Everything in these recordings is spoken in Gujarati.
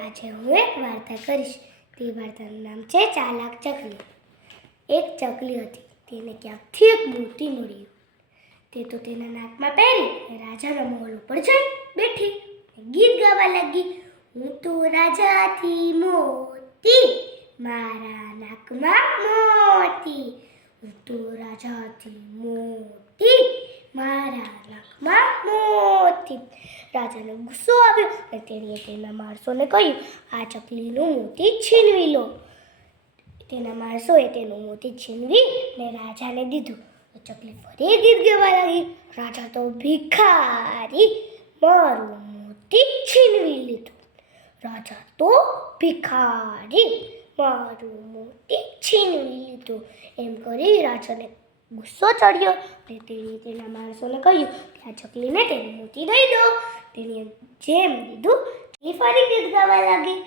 આજે હું એક વાર્તા કરીશ. તે વાર્તાનું નામ છે ચાલાક ચકલી. એક ચકલી હતી, તેને ક્યાંકથી એક મોતી મળ્યું. તે તો તેના નાકમાં પહેરી રાજાના મહોલ ઉપર જઈ બેઠી, ગીત ગાવા લાગી. હું તો રાજાથી મોતી, મારા નાકમાં મોતી. હું તો રાજાથી મોતી, મારા નાકમાં મોતી. રાજાને ગુસ્સો આવ્યો અને તેણીએ તેના માણસોને કહ્યું, આ ચકલીનું મોતી છીનવી લો. તેના માણસોએ તેનું મોતી છીનવી ને રાજાને દીધું. ચકલી ફરી ગીત ગાવા લાગી. રાજા તો ભિખારી, મારું મોતી છીનવી લીધું. રાજા તો ભિખારી, મારું મોતી છીનવી લીધું. એમ કરી રાજાને ગુસ્સો ચડ્યો અને તેણે તેના માણસોને કહ્યું કે આ ચકલીને તેનું મોતી દઈ દો. તેણે જેમ દીધું એ ફરી ગીત ગાવા લાગી.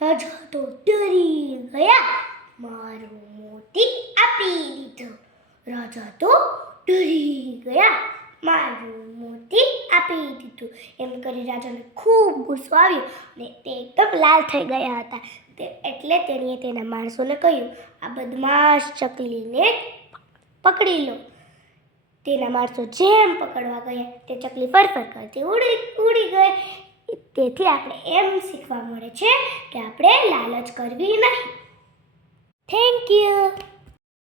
રાજા તો ડરી ગયા, મારું મોતી આપી દીધું. રાજા તો ડરી ગયા, મારું મોતી આપી દીધું. એમ કરી રાજાને ખૂબ ગુસ્સો આવ્યો અને તે એકદમ લાલ થઈ ગયા હતા. એટલે તેણીએ તેના માણસોને કહ્યું, આ બદમાશ ચકલીને પકડી લો. તેના માણસો જેમ પકડવા ગયા તે ચકલી ફરફર કરતી ઉડી ગઈ. તેથી આપણે એમ શીખવા મળે છે કે આપણે લાલચ કરવી નહીં. Thank you.